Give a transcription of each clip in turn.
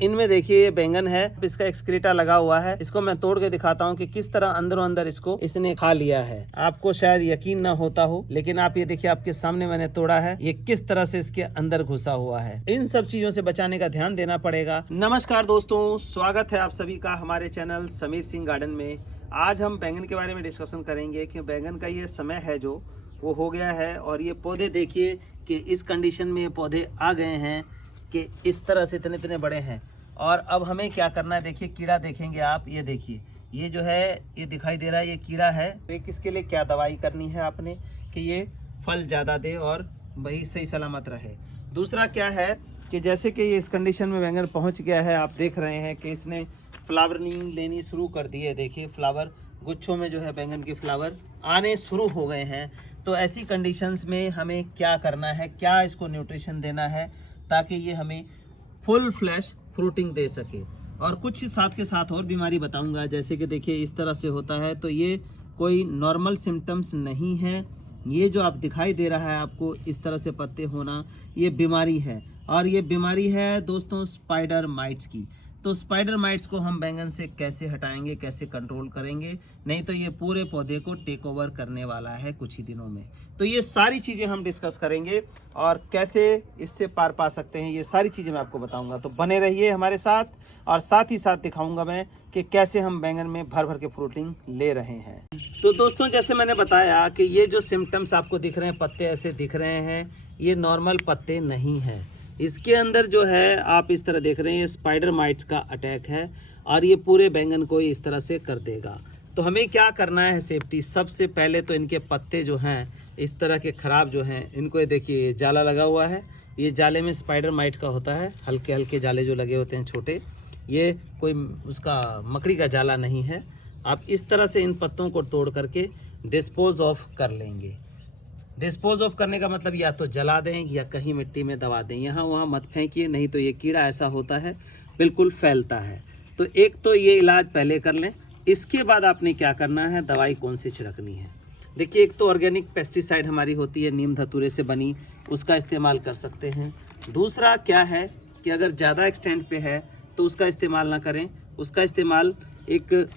इनमें देखिए ये बैंगन है, इसका एक्सक्रीटा लगा हुआ है। इसको मैं तोड़ के दिखाता हूँ कि किस तरह अंदरों अंदर इसको इसने खा लिया है। आपको शायद यकीन ना होता हो, लेकिन आप ये देखिए, आपके सामने मैंने तोड़ा है, ये किस तरह से इसके अंदर घुसा हुआ है। इन सब चीजों से बचाने का ध्यान देना पड़ेगा। नमस्कार दोस्तों, स्वागत है आप सभी का हमारे चैनल समीर सिंह गार्डन में। आज हम बैंगन के बारे में डिस्कशन करेंगे कि बैंगन का ये समय है जो वो हो गया है, और ये पौधे देखिए कि इस कंडीशन में ये पौधे आ गए हैं कि इस तरह से इतने इतने बड़े हैं। और अब हमें क्या करना है, देखिए कीड़ा देखेंगे आप, ये देखिए ये जो है ये दिखाई दे रहा है, ये कीड़ा है। तो किसके लिए क्या दवाई करनी है आपने कि ये फल ज़्यादा दे और वही सही सलामत रहे। दूसरा क्या है कि जैसे कि ये इस कंडीशन में बैंगन पहुंच गया है, आप देख रहे हैं कि इसने फ्लावरिंग लेनी शुरू कर दी है। देखिए फ्लावर गुच्छों में जो है बैंगन के फ्लावर आने शुरू हो गए हैं। तो ऐसी कंडीशंस में हमें क्या करना है, क्या इसको न्यूट्रिशन देना है ताकि ये हमें फुल फ्लैश फ्रूटिंग दे सके। और कुछ साथ के साथ और बीमारी बताऊंगा, जैसे कि देखिए इस तरह से होता है, तो ये कोई नॉर्मल सिम्टम्स नहीं है। ये जो आप दिखाई दे रहा है आपको इस तरह से पत्ते होना, ये बीमारी है। और ये बीमारी है दोस्तों स्पाइडर माइट्स की। तो स्पाइडर माइट्स को हम बैंगन से कैसे हटाएंगे, कैसे कंट्रोल करेंगे, नहीं तो ये पूरे पौधे को टेक ओवर करने वाला है कुछ ही दिनों में। तो ये सारी चीज़ें हम डिस्कस करेंगे और कैसे इससे पार पा सकते हैं, ये सारी चीज़ें मैं आपको बताऊंगा। तो बने रहिए हमारे साथ, और साथ ही साथ दिखाऊंगा मैं कि कैसे हम बैंगन में भर भर के फ्रूटिंग ले रहे हैं। तो दोस्तों जैसे मैंने बताया कि ये जो सिम्टम्स आपको दिख रहे हैं, पत्ते ऐसे दिख रहे हैं, ये नॉर्मल पत्ते नहीं हैं। इसके अंदर जो है आप इस तरह देख रहे हैं, ये स्पाइडर माइट्स का अटैक है और ये पूरे बैंगन को इस तरह से कर देगा। तो हमें क्या करना है सेफ्टी, सबसे पहले तो इनके पत्ते जो हैं इस तरह के ख़राब जो हैं, इनको ये देखिए जाला लगा हुआ है, ये जाले में स्पाइडर माइट का होता है, हल्के हल्के जाले जो लगे होते हैं छोटे, ये कोई उसका मकड़ी का जाला नहीं है। आप इस तरह से इन पत्तों को तोड़ करके डिस्पोज ऑफ कर लेंगे। डिस्पोज ऑफ करने का मतलब या तो जला दें या कहीं मिट्टी में दबा दें, यहाँ वहाँ मत फेंकिए, नहीं तो ये कीड़ा ऐसा होता है बिल्कुल फैलता है। तो एक तो ये इलाज पहले कर लें। इसके बाद आपने क्या करना है, दवाई कौन सी छिड़कनी है। देखिए एक तो ऑर्गेनिक पेस्टिसाइड हमारी होती है, नीम धतूरे से बनी, उसका इस्तेमाल कर सकते हैं। दूसरा क्या है कि अगर ज़्यादा एक्सटेंट पे है तो उसका इस्तेमाल ना करें, उसका इस्तेमाल एक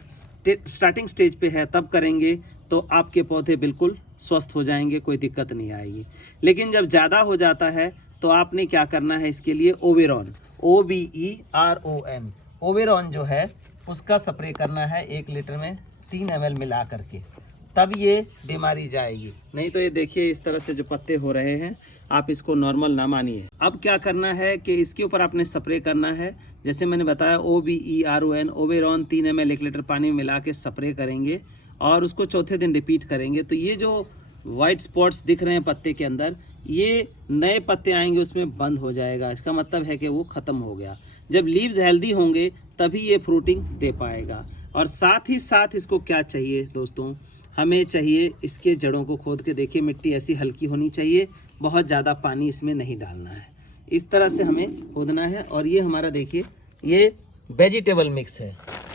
स्टार्टिंग स्टेज पे है तब करेंगे तो आपके पौधे बिल्कुल स्वस्थ हो जाएंगे, कोई दिक्कत नहीं आएगी। लेकिन जब ज़्यादा हो जाता है तो आपने क्या करना है, इसके लिए ओवेरॉन, OBERON, ओवेरॉन जो है उसका स्प्रे करना है 1 लीटर में 3 ml मिला करके, तब ये बीमारी जाएगी। नहीं तो ये देखिए इस तरह से जो पत्ते हो रहे हैं, आप इसको नॉर्मल ना मानिए। अब क्या करना है कि इसके ऊपर आपने स्प्रे करना है, जैसे मैंने बताया OBERON, ओवेरॉन 3 ml 1 लीटर पानी में मिला के स्प्रे करेंगे और उसको चौथे दिन रिपीट करेंगे। तो ये जो वाइट स्पॉट्स दिख रहे हैं पत्ते के अंदर, ये नए पत्ते आएंगे उसमें बंद हो जाएगा, इसका मतलब है कि वो ख़त्म हो गया। जब लीव्स हेल्दी होंगे तभी ये फ्रूटिंग दे पाएगा। और साथ ही साथ इसको क्या चाहिए दोस्तों, हमें चाहिए इसके जड़ों को खोद के, देखिए मिट्टी ऐसी हल्की होनी चाहिए, बहुत ज़्यादा पानी इसमें नहीं डालना है, इस तरह से हमें खोदना है। और ये हमारा देखिए ये वेजिटेबल मिक्स है,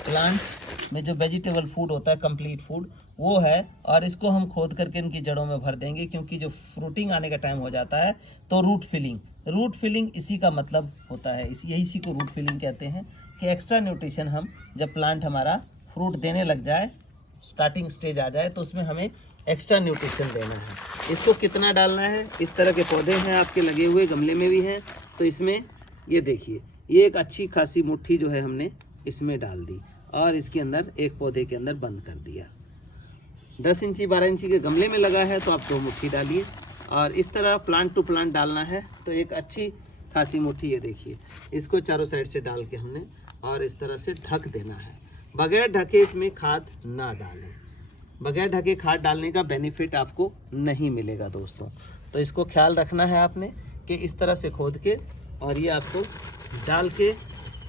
प्लांट में जो वेजिटेबल फूड होता है, कंप्लीट फूड वो है, और इसको हम खोद करके इनकी जड़ों में भर देंगे, क्योंकि जो फ्रूटिंग आने का टाइम हो जाता है तो रूट फिलिंग इसी का मतलब होता है, इसी को रूट फिलिंग कहते हैं कि एक्स्ट्रा न्यूट्रिशन हम जब प्लांट हमारा फ्रूट देने लग जाए, स्टार्टिंग स्टेज आ जाए, तो उसमें हमें एक्स्ट्रा न्यूट्रिशन देना है। इसको कितना डालना है, इस तरह के पौधे हैं आपके लगे हुए, गमले में भी हैं, तो इसमें ये देखिए ये एक अच्छी खासी मुट्ठी जो है हमने इसमें डाल दी और इसके अंदर एक पौधे के अंदर बंद कर दिया। 10 इंची 12 इंची के गमले में लगा है तो आप 2 मुट्ठी डालिए, और इस तरह प्लांट टू प्लांट डालना है तो एक अच्छी खासी मुट्ठी, ये देखिए इसको चारों साइड से डाल के हमने और इस तरह से ढक देना है। बगैर ढके इसमें खाद ना डालें, बगैर ढके खाद डालने का बेनिफिट आपको नहीं मिलेगा दोस्तों। तो इसको ख्याल रखना है आपने कि इस तरह से खोद के और ये आपको डाल के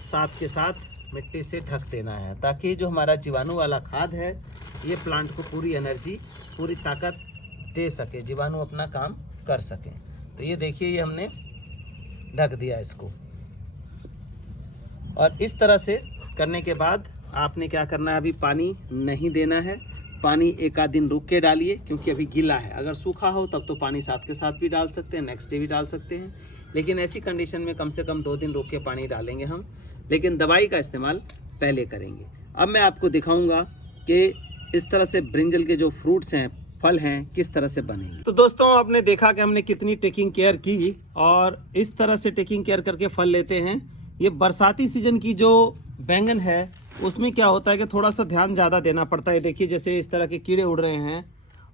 साथ के साथ मिट्टी से ढक देना है, ताकि जो हमारा जीवाणु वाला खाद है ये प्लांट को पूरी एनर्जी, पूरी ताकत दे सके, जीवाणु अपना काम कर सके। तो ये देखिए ये हमने ढक दिया इसको, और इस तरह से करने के बाद आपने क्या करना है, अभी पानी नहीं देना है, पानी एक आध दिन रुक के डालिए, क्योंकि अभी गीला है। अगर सूखा हो तब तो पानी साथ के साथ भी डाल सकते हैं, नेक्स्ट डे भी डाल सकते हैं, लेकिन ऐसी कंडीशन में कम से कम 2 दिन रुक के पानी डालेंगे हम, लेकिन दवाई का इस्तेमाल पहले करेंगे। अब मैं आपको दिखाऊंगा कि इस तरह से ब्रिंजल के जो फ्रूट्स हैं, फल हैं, किस तरह से बनेंगे। तो दोस्तों आपने देखा कि हमने कितनी टेकिंग केयर की और इस तरह से टेकिंग केयर करके फल लेते हैं। ये बरसाती सीजन की जो बैंगन है उसमें क्या होता है कि थोड़ा सा ध्यान ज़्यादा देना पड़ता है। देखिए जैसे इस तरह के कीड़े उड़ रहे हैं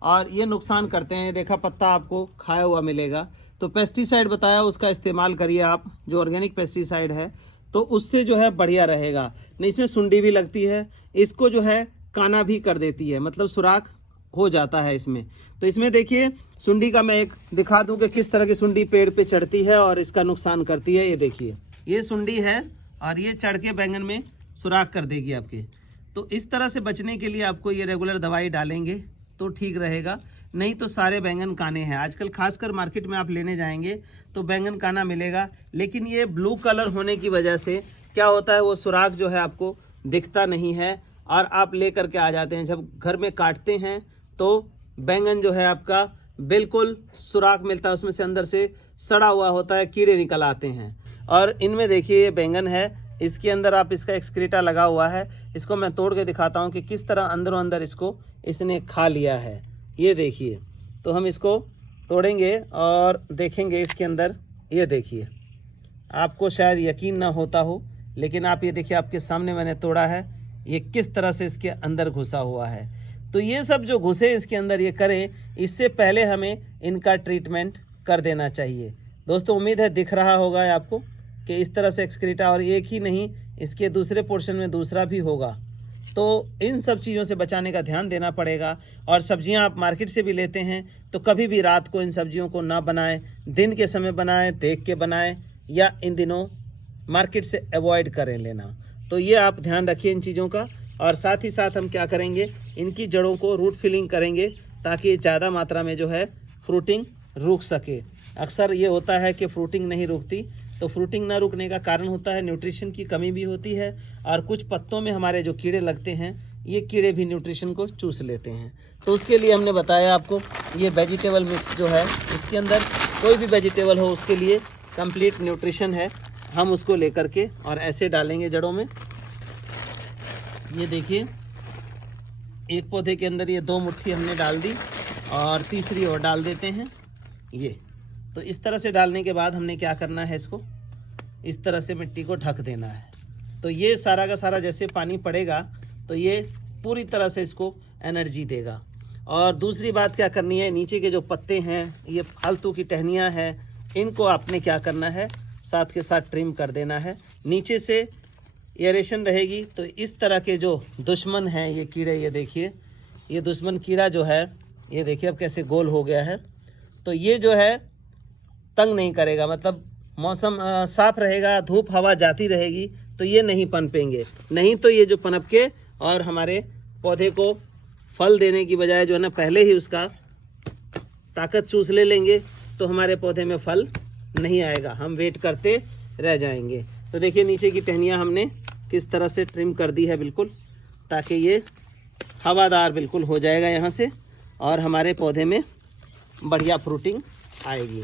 और ये नुकसान करते हैं। देखा पत्ता आपको खाया हुआ मिलेगा। तो पेस्टिसाइड बताया उसका इस्तेमाल करिए आप, जो ऑर्गेनिक पेस्टिसाइड है, तो उससे जो है बढ़िया रहेगा। नहीं इसमें सुंडी भी लगती है, इसको जो है काना भी कर देती है, मतलब सुराख हो जाता है इसमें। तो इसमें देखिए सुंडी का मैं एक दिखा दूं कि किस तरह की सुंडी पेड़ पे चढ़ती है और इसका नुकसान करती है। ये देखिए ये सुंडी है और ये चढ़ के बैंगन में सुराख कर देगी आपके। तो इस तरह से बचने के लिए आपको ये रेगुलर दवाई डालेंगे तो ठीक रहेगा, नहीं तो सारे बैंगन काने हैं। आजकल खासकर मार्केट में आप लेने जाएंगे तो बैंगन काना मिलेगा, लेकिन ये ब्लू कलर होने की वजह से क्या होता है वो सुराख जो है आपको दिखता नहीं है और आप ले करके आ जाते हैं। जब घर में काटते हैं तो बैंगन जो है आपका बिल्कुल सुराख मिलता है, उसमें से अंदर से सड़ा हुआ होता है, कीड़े निकल आते हैं। और इनमें देखिए ये बैंगन है, इसके अंदर आप इसका एक्सक्रीटा लगा हुआ है। इसको मैं तोड़ के दिखाता हूँ कि किस तरह अंदरों अंदर इसको इसने खा लिया है। ये देखिए, तो हम इसको तोड़ेंगे और देखेंगे इसके अंदर। ये देखिए, आपको शायद यकीन ना होता हो, लेकिन आप ये देखिए आपके सामने मैंने तोड़ा है, ये किस तरह से इसके अंदर घुसा हुआ है। तो ये सब जो घुसे इसके अंदर ये करें, इससे पहले हमें इनका ट्रीटमेंट कर देना चाहिए। दोस्तों उम्मीद है दिख रहा होगा आपको कि इस तरह से एक्सक्रीटा, और एक ही नहीं इसके दूसरे पोर्शन में दूसरा भी होगा। तो इन सब चीज़ों से बचाने का ध्यान देना पड़ेगा। और सब्जियां आप मार्केट से भी लेते हैं तो कभी भी रात को इन सब्जियों को ना बनाएं, दिन के समय बनाएं, देख के बनाएं, या इन दिनों मार्केट से अवॉइड करें लेना। तो ये आप ध्यान रखिए इन चीज़ों का। और साथ ही साथ हम क्या करेंगे, इनकी जड़ों को रूट फिलिंग करेंगे ताकि ज़्यादा मात्रा में जो है फ्रूटिंग रुक सके। अक्सर ये होता है कि फ्रूटिंग नहीं रुकती, तो फ्रूटिंग ना रुकने का कारण होता है न्यूट्रिशन की कमी भी होती है, और कुछ पत्तों में हमारे जो कीड़े लगते हैं ये कीड़े भी न्यूट्रिशन को चूस लेते हैं। तो उसके लिए हमने बताया आपको ये वेजिटेबल मिक्स जो है, इसके अंदर कोई भी वेजिटेबल हो उसके लिए कंप्लीट न्यूट्रिशन है। हम उसको लेकर के और ऐसे डालेंगे जड़ों में। ये देखिए एक पौधे के अंदर ये 2 मुट्ठी हमने डाल दी और तीसरी और डाल देते हैं। ये तो इस तरह से डालने के बाद हमने क्या करना है, इसको इस तरह से मिट्टी को ढक देना है। तो ये सारा का सारा जैसे पानी पड़ेगा तो ये पूरी तरह से इसको एनर्जी देगा। और दूसरी बात क्या करनी है, नीचे के जो पत्ते हैं, ये फालतू की टहनियाँ हैं, इनको आपने क्या करना है, साथ के साथ ट्रिम कर देना है। नीचे से एरेशन रहेगी तो इस तरह के जो दुश्मन हैं ये कीड़े, ये देखिए ये दुश्मन कीड़ा जो है, ये देखिए अब कैसे गोल हो गया है। तो ये जो है तंग नहीं करेगा, मतलब मौसम साफ रहेगा, धूप हवा जाती रहेगी तो ये नहीं पनपेंगे। नहीं तो ये जो पनप के और हमारे पौधे को फल देने की बजाय जो है ना पहले ही उसका ताकत चूस ले लेंगे तो हमारे पौधे में फल नहीं आएगा, हम वेट करते रह जाएंगे। तो देखिए नीचे की टहनियाँ हमने किस तरह से ट्रिम कर दी है बिल्कुल, ताकि ये हवादार बिल्कुल हो जाएगा यहाँ से और हमारे पौधे में बढ़िया फ्रूटिंग आएगी।